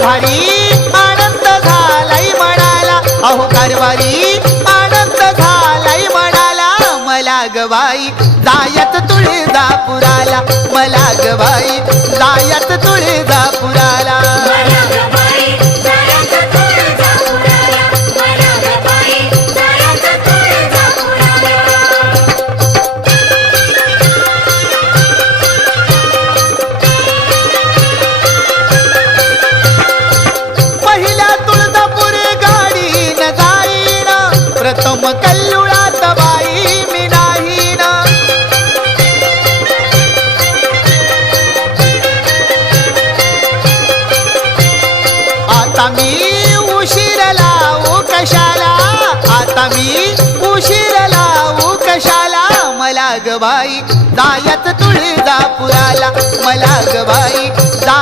कारभारी आनंद झालाय म्हणाला, अहो कारभारी आनंद झालाय म्हणाला, मला ग बाई जायत तुळजापुराला, मला ग बाई जायत तुळजापुराला. प्रथम कल्लुळात बाई मी नाही ना, आता मी उशीर लावू कशाला, आता मी उशीर लावू कशाला, मला ग बाई जायत तुळजापुराला, मला ग बाई